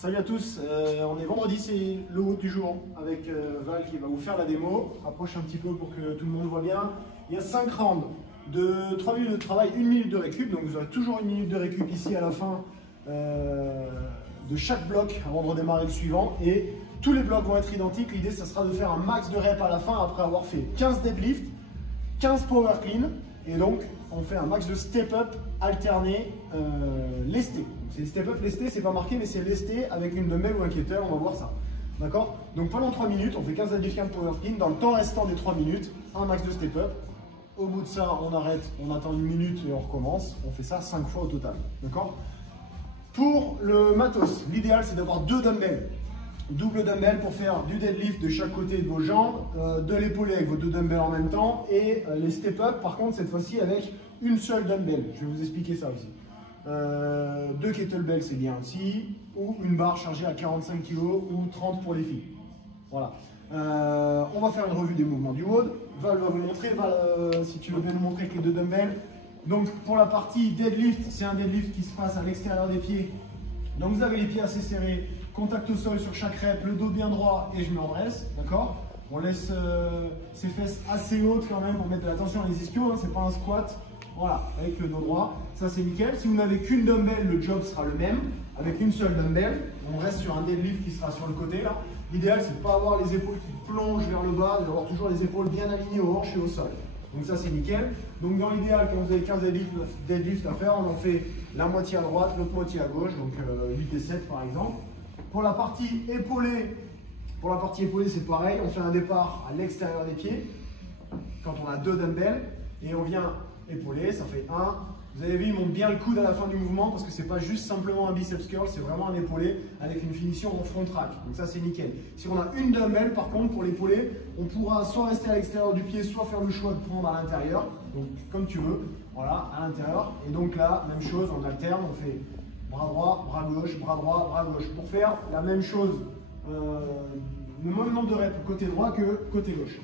Salut à tous, on est vendredi, c'est le haut du jour avec Val qui va vous faire la démo. Rapproche un petit peu pour que tout le monde voit bien. Il y a 5 rounds de 3 minutes de travail, 1 minute de récup. Donc vous aurez toujours 1 minute de récup ici à la fin de chaque bloc avant de redémarrer le suivant. Et tous les blocs vont être identiques. L'idée, ça sera de faire un max de reps à la fin après avoir fait 15 deadlifts, 15 power clean. Et donc, on fait un max de step-up alterné lesté. C'est step-up lesté, c'est pas marqué, mais c'est lesté avec une dumbbell ou un kettlebell, on va voir ça. D'accord? Donc pendant 3 minutes, on fait 15 deadlifts, 15 power clean. Dans le temps restant des 3 minutes, un max de step-up. Au bout de ça, on arrête, on attend 1 minute et on recommence. On fait ça 5 fois au total. D'accord? Pour le matos, l'idéal c'est d'avoir 2 dumbbells. Double dumbbell pour faire du deadlift de chaque côté de vos jambes, de l'épaulé avec vos 2 dumbbells en même temps et les step-up par contre cette fois-ci avec une seule dumbbell. Je vais vous expliquer ça aussi. 2 kettlebells c'est bien aussi, ou une barre chargée à 45 kg ou 30 pour les filles. Voilà. On va faire une revue des mouvements du WOD. Val va vous montrer. Val, si tu veux bien nous montrer avec les 2 dumbbells. Donc pour la partie deadlift, c'est un deadlift qui se passe à l'extérieur des pieds. Donc vous avez les pieds assez serrés. Contact au sol sur chaque rep, le dos bien droit et je me redresse, d'accord? On laisse ses fesses assez hautes quand même pour mettre de la tension dans les ischios, hein, c'est pas un squat. Voilà, avec le dos droit, ça c'est nickel. Si vous n'avez qu'une dumbbell, le job sera le même, avec une seule dumbbell. On reste sur un deadlift qui sera sur le côté là. L'idéal c'est de ne pas avoir les épaules qui plongent vers le bas, d'avoir toujours les épaules bien alignées aux hanches et au sol. Donc ça c'est nickel. Donc dans l'idéal, quand vous avez 15 deadlifts à faire, on en fait la moitié à droite, l'autre moitié à gauche, donc 8 et 7 par exemple. Pour la partie épaulée, c'est pareil, on fait un départ à l'extérieur des pieds quand on a 2 dumbbells et on vient épauler, ça fait 1. Vous avez vu, il monte bien le coude à la fin du mouvement parce que c'est pas juste simplement un biceps curl, c'est vraiment un épaulé avec une finition en front track. Donc ça c'est nickel. Si on a une dumbbell par contre pour l'épaulé, on pourra soit rester à l'extérieur du pied, soit faire le choix de prendre à l'intérieur. Donc comme tu veux, voilà, à l'intérieur. Et donc là, même chose, on alterne, on fait bras droit, bras gauche, bras droit, bras gauche. Pour faire la même chose, le même nombre de reps côté droit que côté gauche.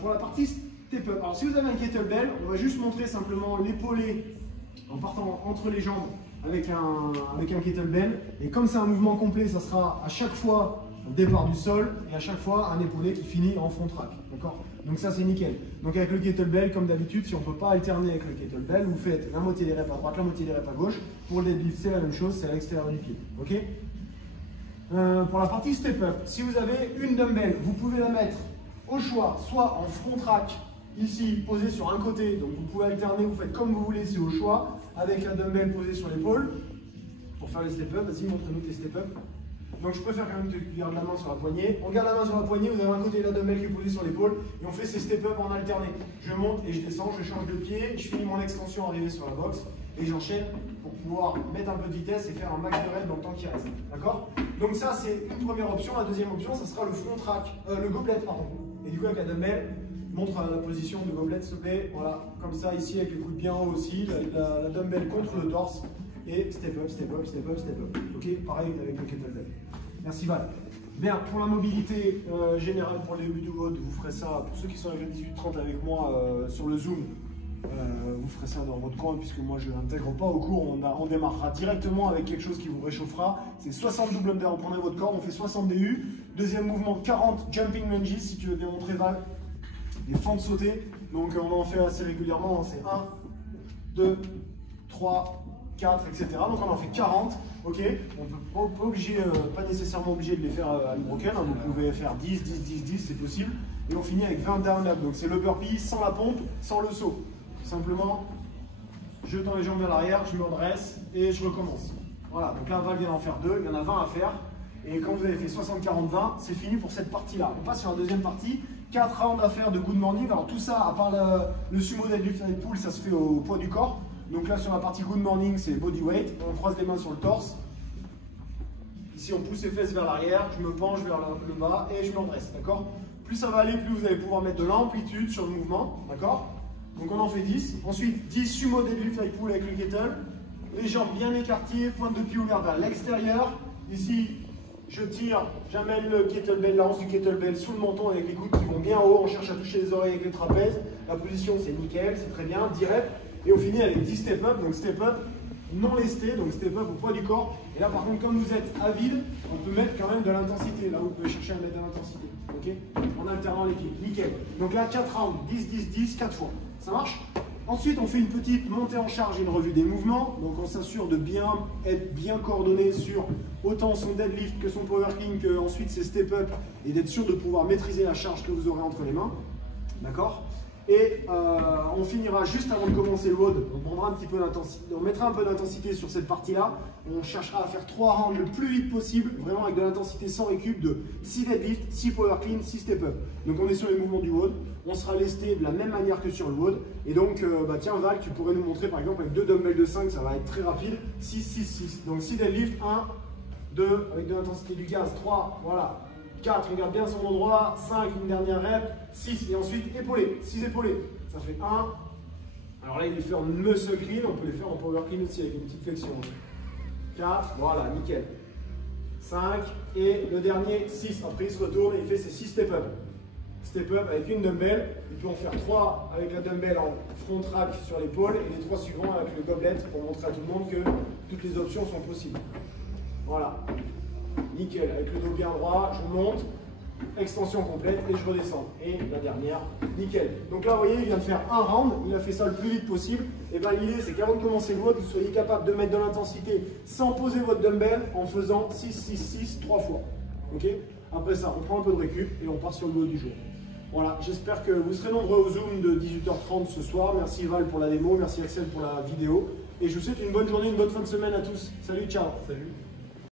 Pour la partie step-up, alors si vous avez un kettlebell, on va juste montrer simplement l'épaulé en partant entre les jambes avec un kettlebell. Et comme c'est un mouvement complet, ça sera à chaque fois au départ du sol et à chaque fois un épaulé qui finit en front track. D'accord? Donc ça c'est nickel. Donc avec le kettlebell, comme d'habitude, si on ne peut pas alterner avec le kettlebell, vous faites la moitié des reps à droite, la moitié des reps à gauche. Pour le deadlift, c'est la même chose, c'est à l'extérieur du pied. Ok? Pour la partie step-up, si vous avez une dumbbell, vous pouvez la mettre au choix, soit en front track, ici posée sur un côté, donc vous pouvez alterner, vous faites comme vous voulez, c'est au choix, avec la dumbbell posée sur l'épaule. Pour faire les step-up, vas-y, montre-nous tes step-up. Donc je préfère quand même que tu gardes la main sur la poignée. On garde la main sur la poignée, vous avez un côté de la dumbbell qui est posée sur l'épaule et on fait ces step-up en alterné. Je monte et je descends, je change de pied, je finis mon extension arrivé sur la box et j'enchaîne pour pouvoir mettre un peu de vitesse et faire un max de reps dans le temps qui reste. D'accord? Donc ça c'est une première option. La deuxième option, ça sera le front track, le gobelet, pardon. Et du coup avec la dumbbell, montre la position de gobelet s'il te plaît. Voilà, comme ça ici avec les coudes bien haut aussi, la dumbbell contre le torse. Et step up, step up, step up, step up. Ok, pareil avec le kettlebell. Merci Val. Bien, pour la mobilité générale pour les débuts du WOD, vous ferez ça, pour ceux qui sont avec le 18-30 avec moi sur le Zoom, vous ferez ça dans votre coin puisque moi je ne l'intègre pas au cours, on démarrera directement avec quelque chose qui vous réchauffera. C'est 60 double under, vous prenez votre corde, on fait 60 DU. Deuxième mouvement, 40 jumping lunges, si tu veux démontrer Val, des fentes sautées. Donc on en fait assez régulièrement, c'est 1, 2, 3, 4, etc. Donc on en fait 40, ok. On peut pas nécessairement obligé de les faire à l'unbroken, hein. Vous pouvez faire 10, 10, 10, 10, c'est possible. Et on finit avec 20 down up. Donc c'est le burpee sans la pompe, sans le saut. Simplement, je tends les jambes vers l'arrière, je me redresse et je recommence. Voilà, donc là Val vient d'en faire 2, il y en a 20 à faire. Et quand vous avez fait 60-40-20, c'est fini pour cette partie-là. On passe sur la deuxième partie. 4 rounds à faire de good morning. Alors tout ça, à part le sumo deadlift avec pull, ça se fait au poids du corps. Donc là sur la partie good morning, c'est body weight. On croise les mains sur le torse. Ici on pousse les fesses vers l'arrière, je me penche vers le bas et je me redresse. D'accord? Plus ça va aller, plus vous allez pouvoir mettre de l'amplitude sur le mouvement. D'accord? Donc on en fait 10. Ensuite 10 sumo deadlift avec pull avec le kettle. Les jambes bien écartées, pointe de pied ouverte vers l'extérieur. Ici, je tire, j'amène le kettlebell, la hanche du kettlebell sous le menton avec les coudes qui vont bien haut. On cherche à toucher les oreilles avec les trapèzes. La position c'est nickel, c'est très bien. 10 reps. Et on finit avec 10 step-up. Donc step-up, non lesté, donc step up au poids du corps. Et là par contre, comme vous êtes avide, on peut mettre quand même de l'intensité. Là, vous pouvez chercher à mettre de l'intensité, ok, en alternant les pieds, nickel. Donc là, 4 rounds, 10, 10, 10, 4 fois. Ça marche? Ensuite, on fait une petite montée en charge et une revue des mouvements. Donc on s'assure de être bien coordonné sur autant son deadlift que son power clean, que ensuite ses step up, et d'être sûr de pouvoir maîtriser la charge que vous aurez entre les mains. D'accord? Et on finira juste avant de commencer le WOD. On prendra un petit peu d'intensité, on mettra un peu d'intensité sur cette partie-là. On cherchera à faire 3 rounds le plus vite possible, vraiment avec de l'intensité sans récup de 6 deadlift, 6 power clean, 6 step up. Donc on est sur les mouvements du WOD. On sera lesté de la même manière que sur le WOD. Et donc, tiens Val, tu pourrais nous montrer par exemple avec 2 dumbbells de 5, ça va être très rapide. 6, 6, 6. Donc 6 deadlift, 1, 2, avec de l'intensité du gaz, 3, voilà. 4, on garde bien son endroit, 5, une dernière rep, 6 et ensuite épaulé, 6 épaulés. Ça fait 1. Alors là, il les fait en muscle clean, on peut les faire en power clean aussi avec une petite flexion. 4, voilà, nickel. 5 et le dernier 6. Après, il se retourne et il fait ses 6 step up. Step up avec une dumbbell. Il peut en faire 3 avec la dumbbell en front rack sur l'épaule et les 3 suivants avec le gobelet pour montrer à tout le monde que toutes les options sont possibles. Voilà. Nickel, avec le dos bien droit, je monte, extension complète et je redescends. Et la dernière, nickel. Donc là, vous voyez, il vient de faire un round, il a fait ça le plus vite possible. Et bien l'idée, c'est qu'avant de commencer le WOD, vous soyez capable de mettre de l'intensité sans poser votre dumbbell en faisant 6, 6, 6, 3 fois. Ok? Après ça, on prend un peu de récup et on part sur le WOD du jour. Voilà, j'espère que vous serez nombreux au Zoom de 18h30 ce soir. Merci Val pour la démo, merci Axel pour la vidéo. Et je vous souhaite une bonne journée, une bonne fin de semaine à tous. Salut, ciao. Salut.